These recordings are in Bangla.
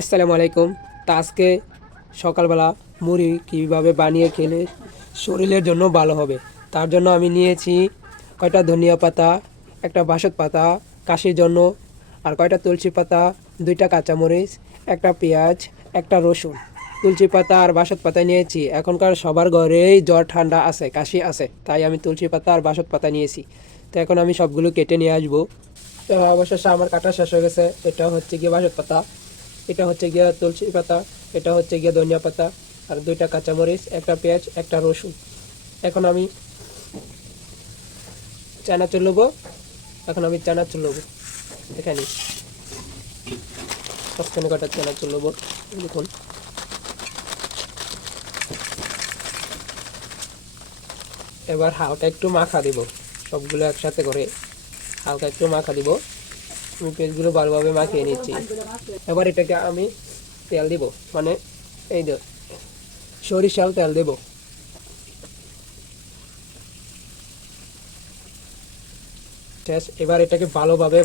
আসসালামু আলাইকুম। তা আজকে সকালবেলা মুড়ি কীভাবে বানিয়ে খেলে শরীরের জন্য ভালো হবে তার জন্য আমি নিয়েছি কয়টা ধনিয়া পাতা, একটা বাসক পাতা কাশির জন্য, আর কয়টা তুলসী পাতা, দুইটা কাঁচামরিচ, একটা পেঁয়াজ, একটা রসুন। তুলসী পাতা আর বাসক পাতা নিয়েছি। এখনকার সবার ঘরেই জ্বর ঠান্ডা আছে, কাশি আছে, তাই আমি তুলসী পাতা আর বাসক পাতা নিয়েছি। তো এখন আমি সবগুলো কেটে নিয়ে আসবো। তো অবশেষে আমার কাটা শেষ হয়ে গেছে। এটা হচ্ছে গিয়ে বাসক পাতা, এটা হচ্ছে গিয়া তুলসী পাতা, এটা হচ্ছে গিয়া ধনিয়া পাতা, আর দুইটা কাঁচামরিচ, একটা পেঁয়াজ, একটা রসুন। এখন আমি চানাচুর নেবো। চানাচুর নেবো। এখানে সবখানে কটা চানাচুর নেবো। দেখুন, এবার হালকা একটু মাখা দিব। সবগুলো একসাথে করে হালকা একটু মাখা দিব। আমি পেঁয়াজগুলো ভালোভাবে মাখিয়ে নিচ্ছি। এবার এটাকে আমি তেল দিব, মানে এই যে সরিষার তেল দেব। শেষ। এবার এটাকে ভালোভাবে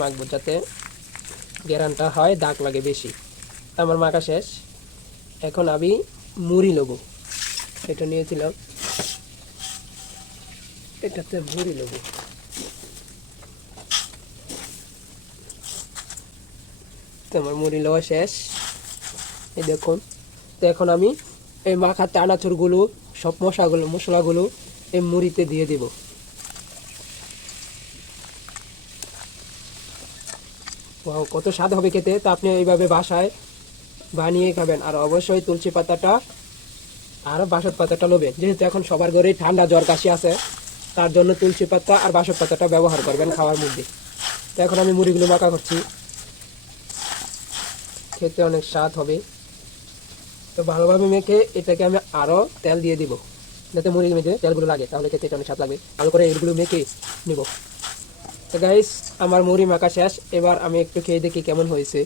মাখবো যাতে গ্যারানটা হয়, দাগ লাগে বেশি। আমার মাখা শেষ। এখন আমি মুড়ি নেব। এটা নিয়েছিলাম, এটাতে মুড়ি নেব। তো আমার মুড়ি নেওয়া শেষ, এই দেখুন। তো এখন আমি এই মাখা চানাচুরগুলো, সব মশলাগুলো এই মুড়িতে দিয়ে দিব। ওয়াও, কত স্বাদ হবে খেতে! তা আপনি এইভাবে বাসায় বানিয়ে খাবেন। আর অবশ্যই তুলসী পাতাটা আর বাসক পাতাটা নেবেন, যেহেতু এখন সবার ঘরেই ঠান্ডা জ্বর কাশি আছে, তার জন্য তুলসী পাতা আর বাসক পাতাটা ব্যবহার করবেন খাওয়ার মধ্যে। তো এখন আমি মুড়িগুলো মাখা করছি, খেতে অনেক স্বাদ হবে। তো ভালোভাবে মেখে এটাকে আমি আরও তেল দিয়ে দিব, যাতে মুড়ির মধ্যে তেলগুলো লাগে, তাহলে খেতে এটা অনেক স্বাদ লাগবে। ভালো করে এগুলো মেখে নিব। তো গাইস, আমার মুড়ি মাখা শেষ। এবার আমি একটু খেয়ে দেখি কেমন হয়েছে।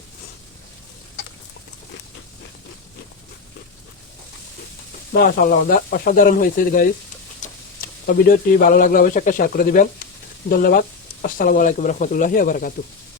মাশাআল্লাহ, অসাধারণ হয়েছে গাইস। তো ভিডিওটি ভালো লাগলে অবশ্যই একটা শেয়ার করে দিবেন। ধন্যবাদ। আসসালামু আলাইকুম রহমতুল্লাহি ওয়া বারাকাতুহু।